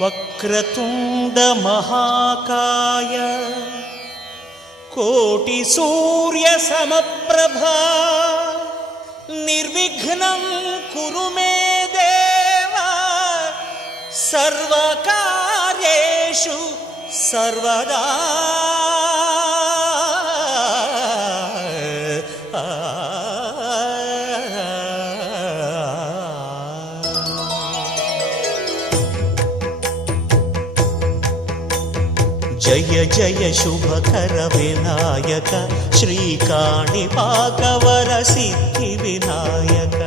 వక్రతుండ మహాకాయ కోటి సూర్య సమప్రభా నిర్విఘ్నం కురు మే దేవా సర్వకార్యేషు సర్వదా. జయ జయ శుభకర వినాయక శ్రీకాణిపాకవర సిద్ధి వినాయక.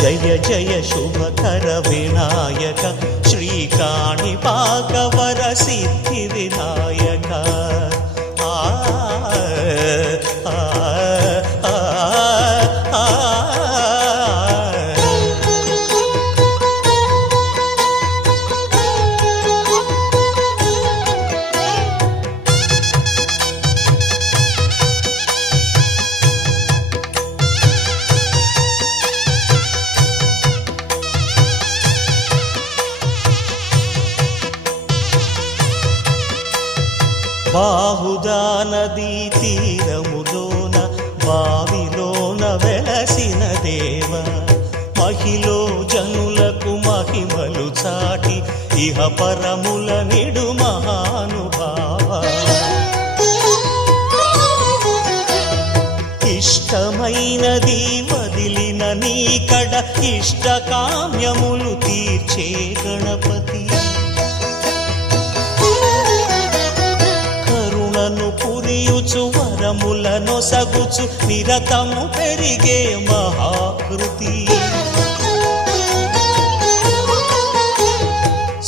జయ జయ శుభకర వినాయక శ్రీకాణిపాకవర సిద్ధి వినాయక. బాహుదా నదీ తీరములోన బావిలోన వెలసిన దేవ మహిలో జనులకు మహిమలు చాటి ఇహ పరముల నిడు మహానుభావ. ఇష్టమైనది వదిలిన నీకడ ఇష్ట కామ్యములు తీర్చే గణపతి. పురియుచు వరములను సగుచు నిరతము పెరిగే మహాకృతి.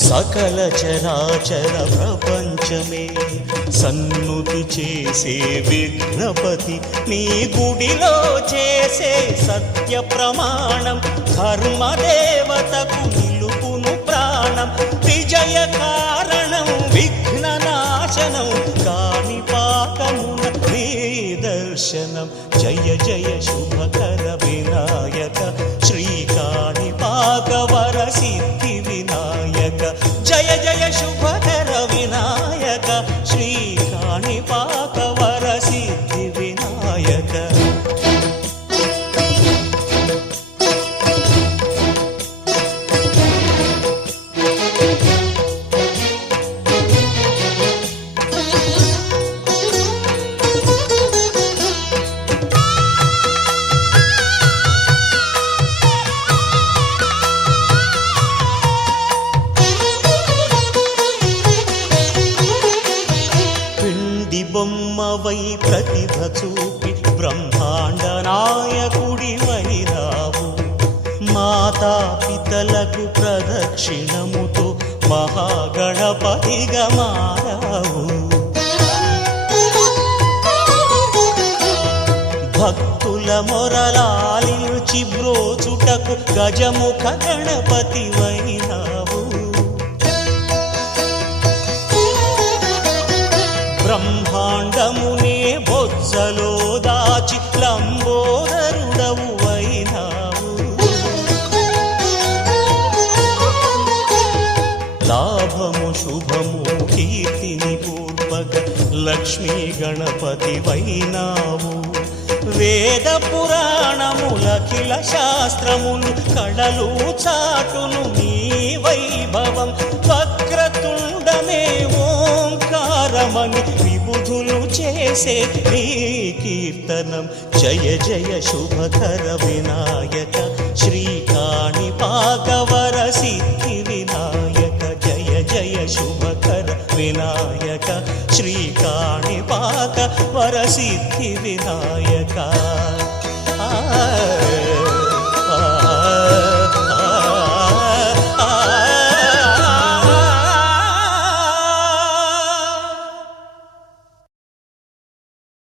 సకల చరాచర ప్రపంచమే సన్నుతి చేసే విఘ్నపతి నీ గుడిలో చేసే సత్య ప్రమాణం ధర్మదేవతకు నిలుపును ప్రాణం. విజయ కారణం విఘ్న నాశనం కాణిపాకమున నీ దర్శనం. జయ జయ శుభకర వినాయక శ్రీకాణిపాకవర సిద్ధి వినాయక. జయ జయ శుభకర వినాయక శ్రీకాణిపాకవర సిద్ధి వినాయక. బొమ్మవై ప్రతిభ చూపి బ్రహ్మాండ నాయకుడి వైరావు. మాతా పితలకు ప్రదక్షిణముతో మహాగణపతిగా మారావు. భక్తుల మొరలాలించి బ్రోచుటకు గజముఖ గణపతి వైనావు. బ్రహ్మాండమునే బొజ్జలో దాచి లంబోదరుడవు అయినావు. లాభము శుభము కీర్తిని పూర్వక లక్ష్మీ గణపతి వైనావు. వేద పురాణములఖిల శాస్త్రములు కళలు చాటును నీ వైభవం. వక్రతుండమే ఓంకారమని విబుధులు చేసే నీ కీర్తనం. జయ జయ శుభకర వినాయక శ్రీకాణిపాకవర సిద్ధి వినాయక. జయ జయ శుభకర వినాయక శ్రీకాణిపాకవర సిద్ధి వినాయక.